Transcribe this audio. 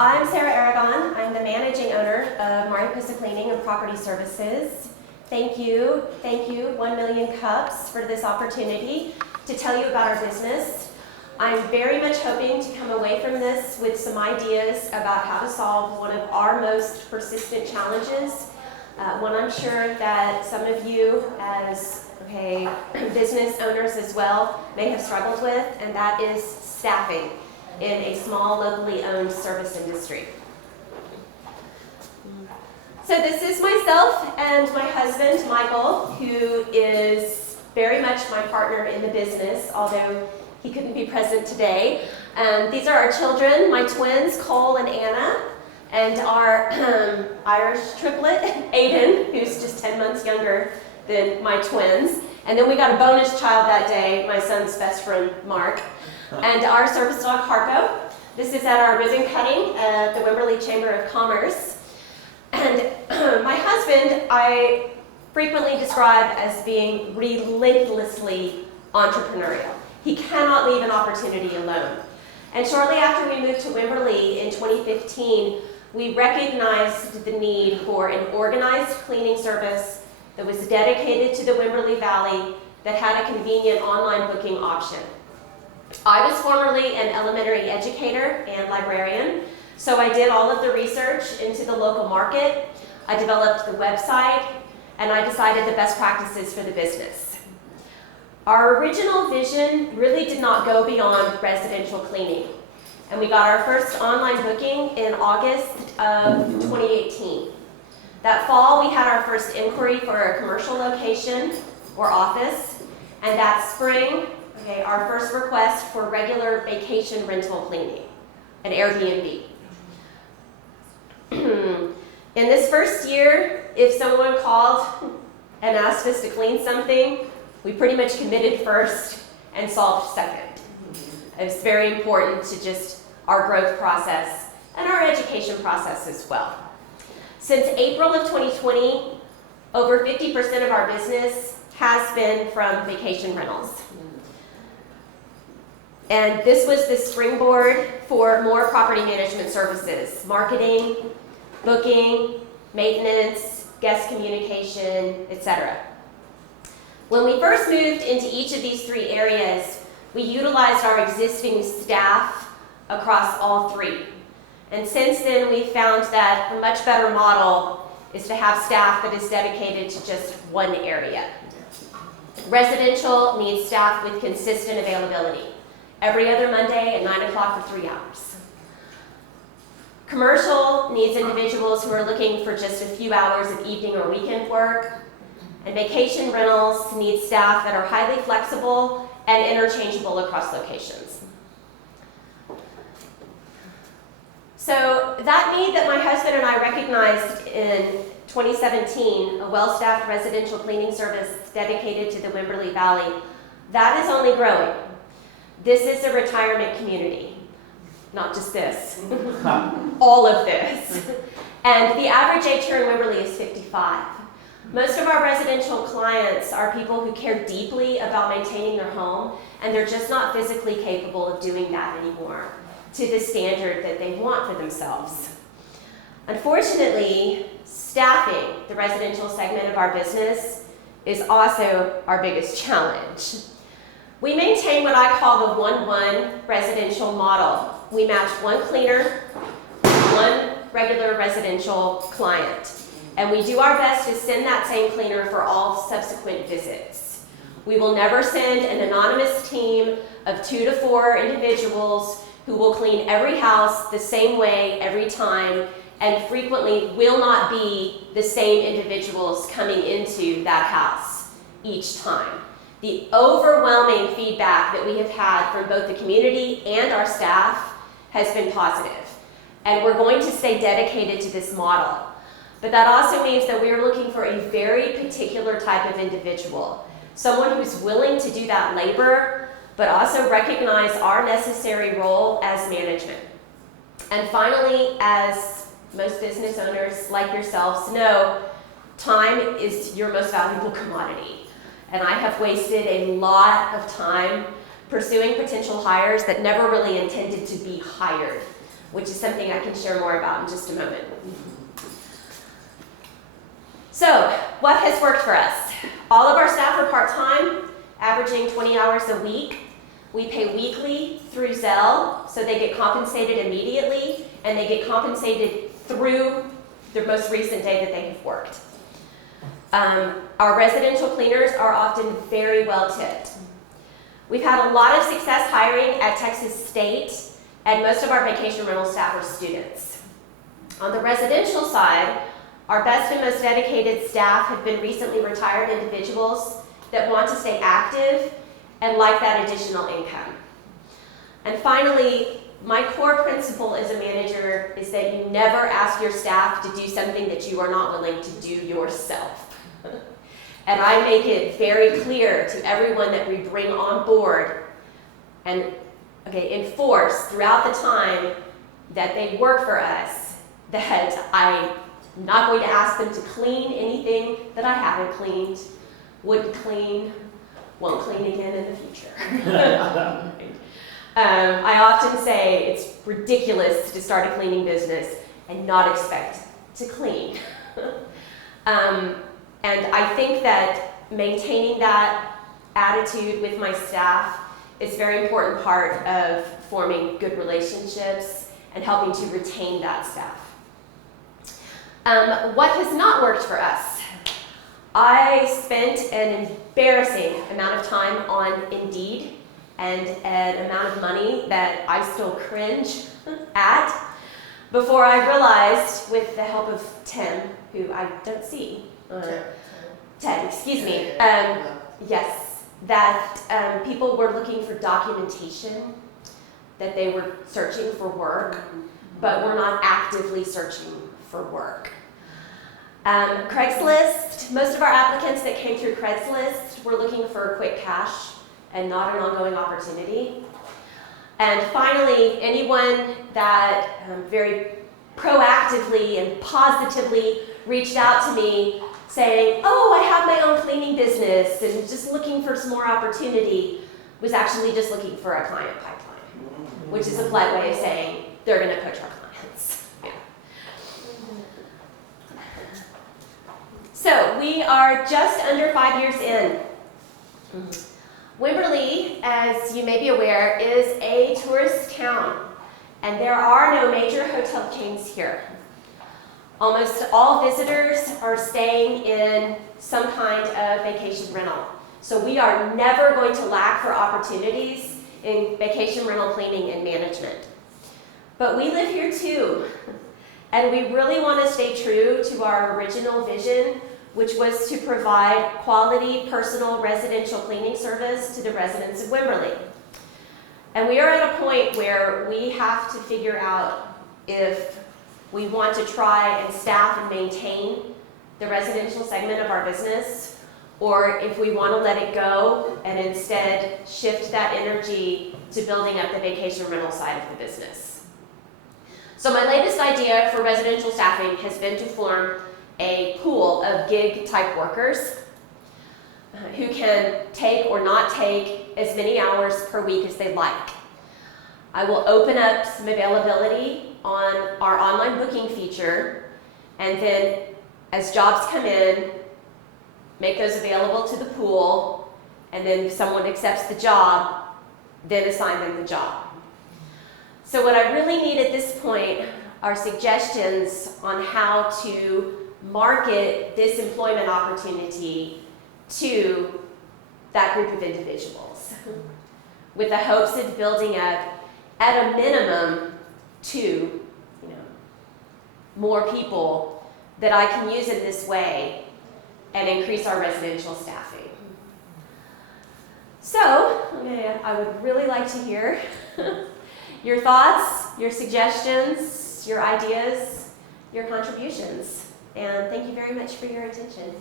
I'm Sarah Aragon. I'm the managing owner of Mariposa Cleaning and Property Services. Thank you, 1 Million Cups, for this opportunity to tell you about our business. I'm very much hoping to come away from this with some ideas about how to solve one of our most persistent challenges, one I'm sure that some of you as business owners as well may have struggled with, and that is staffing in a small, locally owned service industry. So this is myself and my husband, Michael, who is very much my partner in the business, although he couldn't be present today. These are our children, my twins, Cole and Anna, and our Irish triplet, Aiden, who's just 10 months younger than my twins. And then we got a bonus child that day, my son's best friend, Mark. And our service dog, Harpo. This is at our ribbon cutting at the Wimberley Chamber of Commerce. And my husband, I frequently describe as being relentlessly entrepreneurial. He cannot leave an opportunity alone. And shortly after we moved to Wimberley in 2015, we recognized the need for an organized cleaning service that was dedicated to the Wimberley Valley that had a convenient online booking option. I was formerly an elementary educator and librarian, so I did all of the research into the local market. I developed the website, and I decided the best practices for the business. Our original vision really did not go beyond residential cleaning, and we got our first online booking in August of 2018. That fall, we had our first inquiry for a commercial location or office, and that spring, our first request for regular vacation rental cleaning, an Airbnb. In this first year, if someone called and asked us to clean something, we pretty much committed first and solved second. It's very important to just our growth process and our education process as well. Since April of 2020, over 50% of our business has been from vacation rentals. And this was the springboard for more property management services: marketing, booking, maintenance, guest communication, etc. When we first moved into each of these three areas, we utilized our existing staff across all three. And since then, we found that a much better model is to have staff that is dedicated to just one area. Residential needs staff with consistent availability, every other Monday at 9 o'clock for 3 hours. Commercial needs individuals who are looking for just a few hours of evening or weekend work. And vacation rentals need staff that are highly flexible and interchangeable across locations. So that need that my husband and I recognized in 2017, a well-staffed residential cleaning service dedicated to the Wimberley Valley, that is only growing. This is a retirement community, not just this, all of this. And the average age here in Wimberley is 55. Most of our residential clients are people who care deeply about maintaining their home, and they're just not physically capable of doing that anymore to the standard that they want for themselves. Unfortunately, staffing the residential segment of our business is also our biggest challenge. We maintain what I call the 1-1 residential model. We match one cleaner, one regular residential client. And we do our best to send that same cleaner for all subsequent visits. We will never send an anonymous team of 2 to 4 individuals who will clean every house the same way every time, and frequently will not be the same individuals coming into that house each time. The overwhelming feedback that we have had from both the community and our staff has been positive. And we're going to stay dedicated to this model. But that also means that we are looking for a very particular type of individual, someone who's willing to do that labor, but also recognize our necessary role as management. And finally, as most business owners like yourselves know, time is your most valuable commodity. And I have wasted a lot of time pursuing potential hires that never really intended to be hired. which is something I can share more about in just a moment. So, what has worked for us? All of our staff are part-time, averaging 20 hours a week. We pay weekly through Zelle, so they get compensated immediately, and they get compensated through the most recent day that they have worked. Our residential cleaners are often very well tipped. We've had a lot of success hiring at Texas State, and most of our vacation rental staff are students. On the residential side, our best and most dedicated staff have been recently retired individuals that want to stay active and like that additional income. And finally, my core principle as a manager is that you never ask your staff to do something that you are not willing to do yourself. And I make it very clear to everyone that we bring on board and enforce throughout the time that they work for us that I'm not going to ask them to clean anything that I haven't cleaned, wouldn't clean, won't clean again in the future. I often say it's ridiculous to start a cleaning business and not expect to clean. And I think that maintaining that attitude with my staff is a very important part of forming good relationships and helping to retain that staff. What has not worked for us? I spent an embarrassing amount of time on Indeed and an amount of money that I still cringe at before I realized, with the help of Tim, who I don't see, Ted, excuse me, yes, that people were looking for documentation, that they were searching for work, but were not actively searching for work. Craigslist, most of our applicants that came through Craigslist were looking for quick cash and not an ongoing opportunity. And finally, anyone that very proactively and positively reached out to me saying, oh, I have my own cleaning business and just looking for some more opportunity, was actually just looking for a client pipeline, which is a polite way of saying they're going to poach our clients. Yeah. So we are just under 5 years in. Wimberley, as you may be aware, is a tourist town, and there are no major hotel chains here. Almost all visitors are staying in some kind of vacation rental. So we are never going to lack for opportunities in vacation rental cleaning and management. But we live here too, and we really want to stay true to our original vision, which was to provide quality personal residential cleaning service to the residents of Wimberley. And we are at a point where we have to figure out if we want to try and staff and maintain the residential segment of our business, or if we want to let it go and instead shift that energy to building up the vacation rental side of the business. So my latest idea for residential staffing has been to form a pool of gig-type workers who can take or not take as many hours per week as they like. I will open up some availability on our online booking feature, and then as jobs come in, make those available to the pool, and then if someone accepts the job, then assign them the job. So what I really need at this point are suggestions on how to market this employment opportunity to that group of individuals, with the hopes of building up, at a minimum, 2, more people that I can use in this way and increase our residential staffing. So, I would really like to hear your thoughts, your suggestions, your ideas, your contributions. And thank you very much for your attention.